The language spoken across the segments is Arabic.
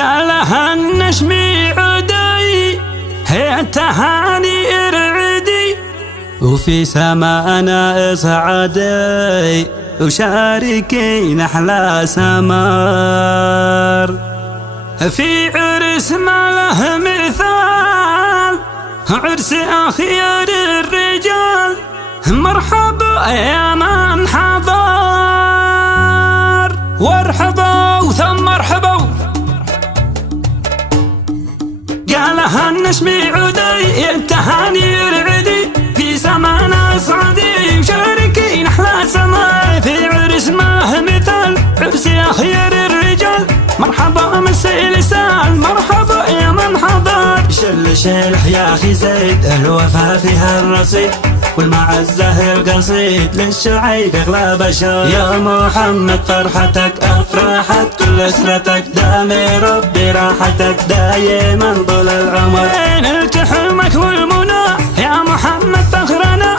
قالها النشمي عدي هي التهاني ارعدي وفي سمانا اصعدي وشاركي نحلى سمار في عرس ما له مثال عرس أخيار الرجال مرحبا يا من حضر وارحبوا ثم مرحبوا قالها النشمي عدي التهاني العدي في سمانا اصعدي وشاركي نحلى سمار في عرس ما مثال عرس أخيار الرجال مرحبا مسي لسان مرحبا يا من حضر شل شلح يا اخي زيد الوفا فيها الرصيد والمعزة القصيد للشعيب اغلى بشر يا محمد فرحتك افرحت كل اسرتك دامي ربي راحتك دايما طول العمر نلت حلمك والمنى يا محمد فخرنا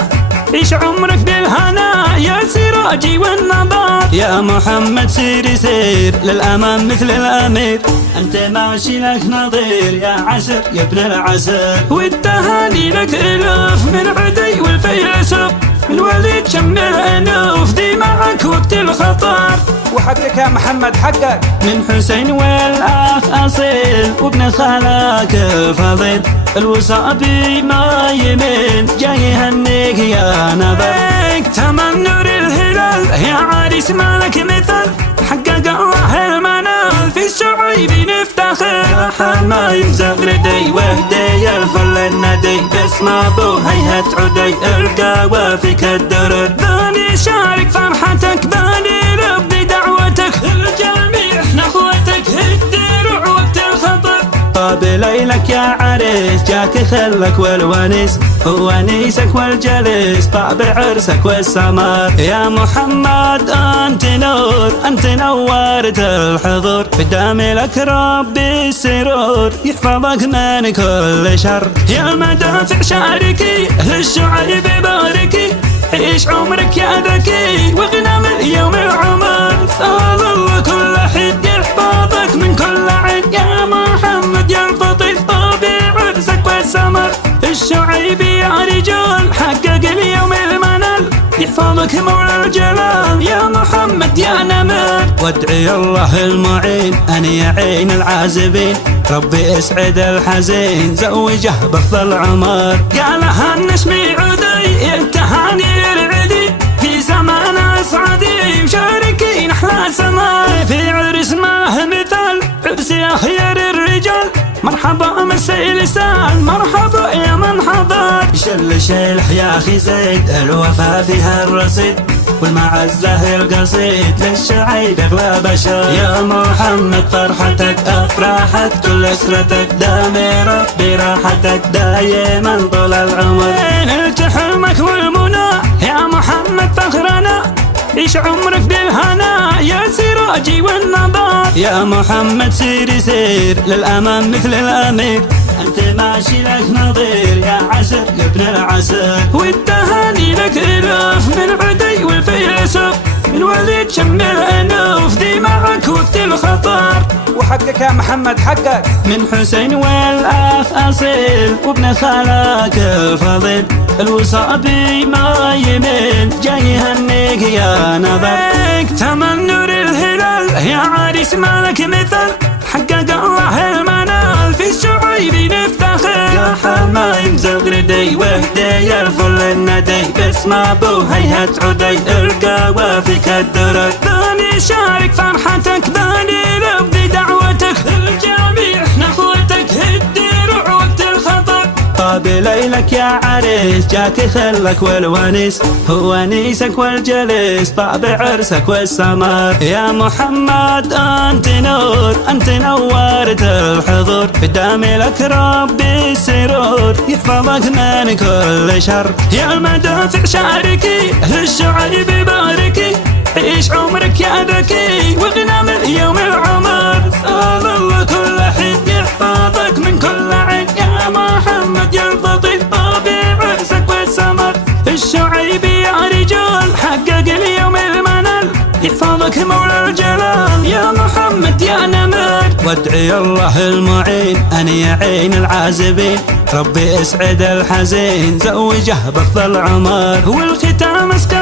عيش عمرك بالهنا يا سراجي والنظر يا محمد سير سير للأمام مثل الأمير أنت ماشي لك نظير يا عسر يا ابن العسر والتهاني لك ألوف من عدي والفيصل الوليد شم الأنوف دي معك وقت الخطر وحقك يا محمد حقك من حسين والأخ أصيل وابن خالك الفضيل الوصابي ما يمين جاي يهنيك يا نظر تمن نور الهلال يا عريس مالك مثل حقق الله المنال في الشعيب نفتخر ما يمزق ردي وهدي الفل الندي باسم ابو هيهة عدي القاوى فيك الدرر باني شارك فرحتك باني ربي دعوتك الجميع نخوتك الدرع وقت الخطر طاب ليلك يا عريس جاك خلك والونيس ونيسك والجليس طاب عرسك والسمار يا محمد انت نور انت نورت الحضور بدامي لك ربي السرور يحفظك من كل شر يا المدافع شاركي للشعيب باركي عيش عمرك يا ذكي واغنم اليوم العمر سال الله كل حد يحفظك من كل عين يا محمد يا الفطير طابع عرسك والسمر الشعيب يا رجال حقق اليوم المنال يحفظك مولى الجلال يا محمد يا نمر وادعي الله المعين أن يعين العازبين ربي اسعد الحزين زوجه بفضل عمر قالها النشمي عدي التهاني العدي في زمان اصعدي وشاركي نحلى سمار في عرس ما مثال عرس أخيار الرجال مرحبا مسي لسان مرحبا يا من حضر شل شلح يا اخي زيد الوفا فيها الرصيد والمعزة القصيد للشعيب اغلى بشر يا محمد فرحتك افرحت كل اسرتك دامي ربي راحتك دايما طول العمر نلت حلمك والمنى يا محمد فخرنا عيش عمرك بالهنا يا سراجي والنظر يا محمد سير سير للأمام مثل الأمير أنت ماشي لك نظير يا عسر يا ابن العسر والتهاني لك ألوف من عدي والفيصل الوليد شم الأنوف دي معك وقت الخطر وحقك يا محمد حقك من حسين والأخ أصيل وابن خالك الفضيل الوصابي ما يمين جاي يهنيك يا نظر تمن نور الهلال يا عريس مالك مثل حقق الله المنال في الشعيب نفتخر يا حما يمزق ردي وهدي الفل الندي باسم ابو هيهة عدي القاوى فيك الدرر باني شارك فرحتك باني ربي دعوتك الجميع نخوتك الدرع وقت الخطر طاب ليلك يا عريس جاك خلك والونيس ونيسك والجليس طاب عرسك والسمار يا محمد انت نور انت نورت الحضور بدامي لك ربي السرور يحفظك من كل شر يا المدافع شاركي للشعيب باركي عيش عمرك يا ذكي واغنم اليوم العمر سال الله كل حد يحفظك من كل عين يا محمد يا الفطير طابع عرسك والسمر الشعيب يا رجال حقق اليوم المنال يحفظك مولى الجلال يا محمد يا نمر وادعي الله المعين أن يعين العازبين، ربي اسعد الحزين زوجه بأفضل عمر، والختام اسكن